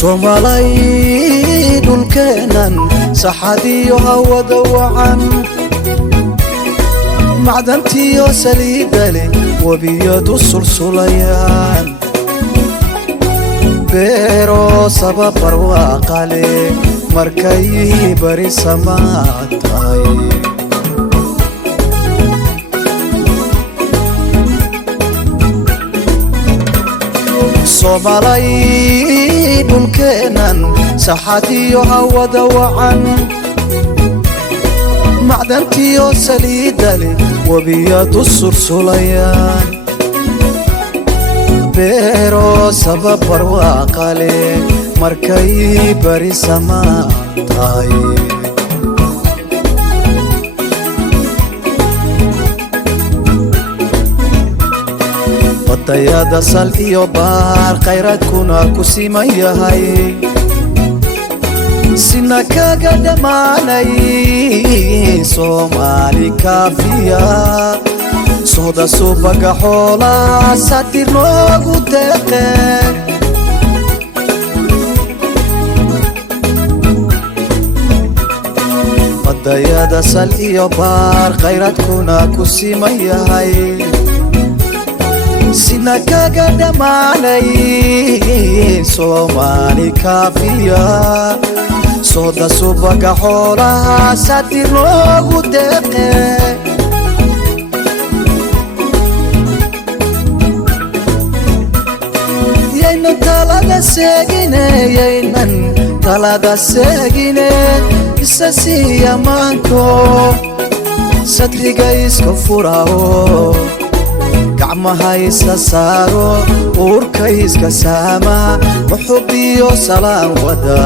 Somalay dulkeenan saxadiyo hawada wacan macdantiyo saliidale wabiyadu sulsulayaan beero sabab barwaaqale markay bari samaatay Somalay dulkeenan saxadiyo hawada wacan macdantiyo saliidale wabiyadu sulsulayaan beero sabab barwaaqale markay bari samaatay wadayada sal iyo baar khayraadkuna ku siman yahay sina kaga dhamaanay Soomaali kaafiya sooda subaga xoolaa satir noogu deeqeen wadayada sal iyo baar khayraadkuna ku siman yahay sina kaga dhamaanay Soomaali kaafiya sooda subaga xoolaa satir noogu deeqeen yaynan talada seegine isasiya maanko sadriga iska furao gacmaha isa saaro uurka iska saama muxubiyo salaan wada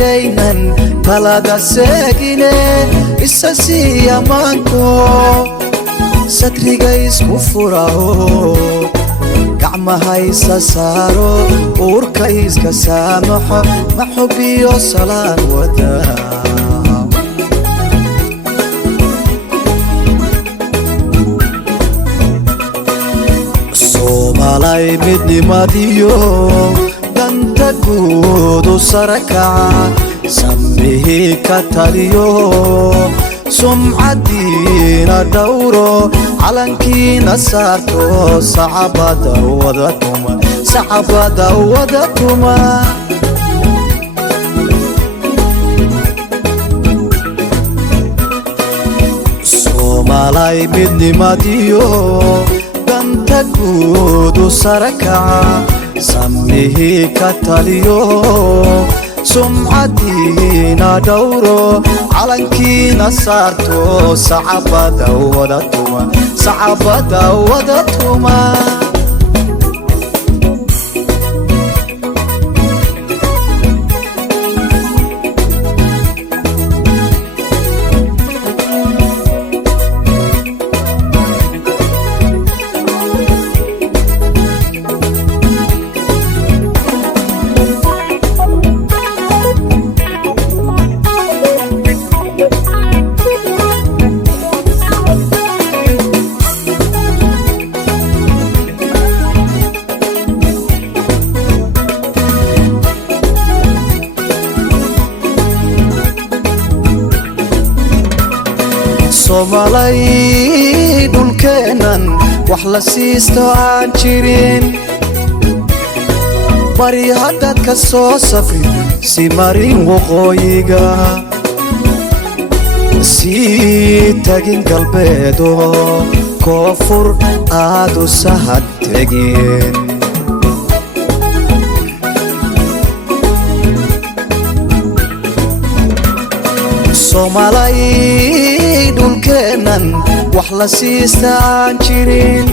yaynan talada seegine isasiya maanko sadriga isku furao gacmaha isa saaro uurka iska saamaxo maxubiyo salaan wada Somalay midnimadiyo danta guudu sarakaca sambihi ka taliyo sumcadiina dhawro calankiina saarto sacabada wada tuma Somalay midnimadiyo danta guudu sarakaca sambihi ka taliyo sumcadiina dhawro calankiina saarto sacabada wada tuma Somalay dulkeenan wax la siisto aan jirin bari haddaad ka soo safri si marin waqooyiga sii tagin galbeedo koonfur aad u sahad tegin Somalay dulkeenan wax la siista aan jirin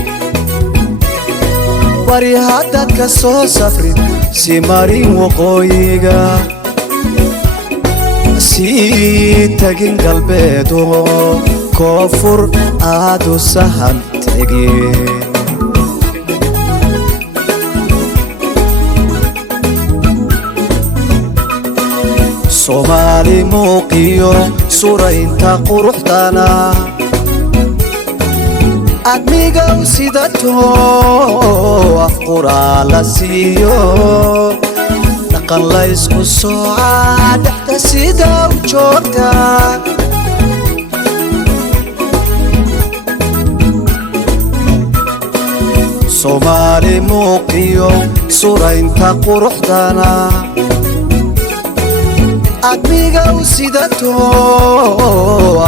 bari haddaad ka soo safri si marin waqooyiga sii tagin galbeedo koonfur aad u sahad tegin Somali muuqiyo suraynta quruxdana admiga sidato afqura la siiyo dhaqan la isku socod dhaxta sida u joogta Somali muuqiyo suraynta quruxdana admiga sidato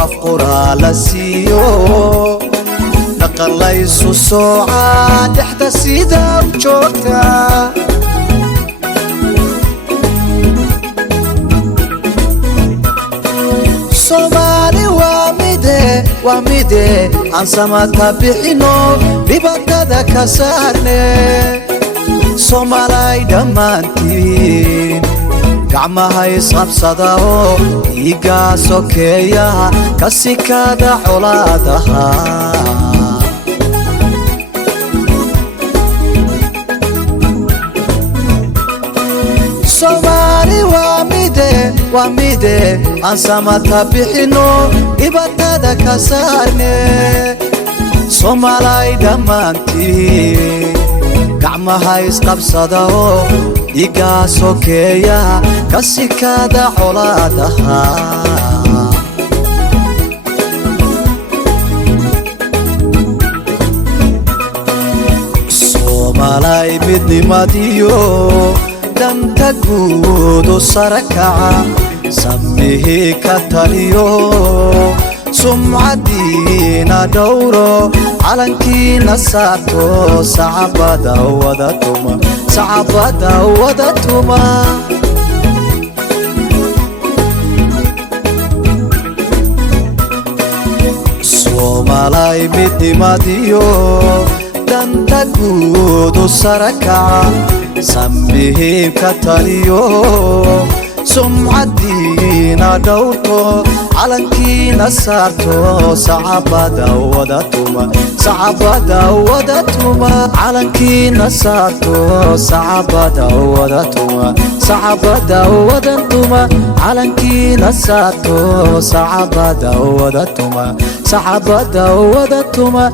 afqura la siiyo dhaqan la isku socod dhaxta sida u joogta Somali waa mide aan samata bixino dhibaatada ka saarne Somalay dhammaantiin gacmaha isqabsada oo dhiigga sokeeyaha ka sikada colaadaha Somali waa mide aan samata bixino dhibaatada ka saarne Somalay dhammaantiin gacmaha isqabsada oo dhiigga sokeeyaha ka sikada colaadaha Somalay midnimadiyo danta guud u sare kaca samihi ka taliyo sumcadiina dhowro calankiina saato sacabada wada tuma Somalay midnimadiyo danta guud u sare kaca samihi ka taliyo sumcadiina dhowrto calankiina saarto sacabada wada tuma calankiina saarto sacabada wada tuma calankiina saarto sacabada wada tuma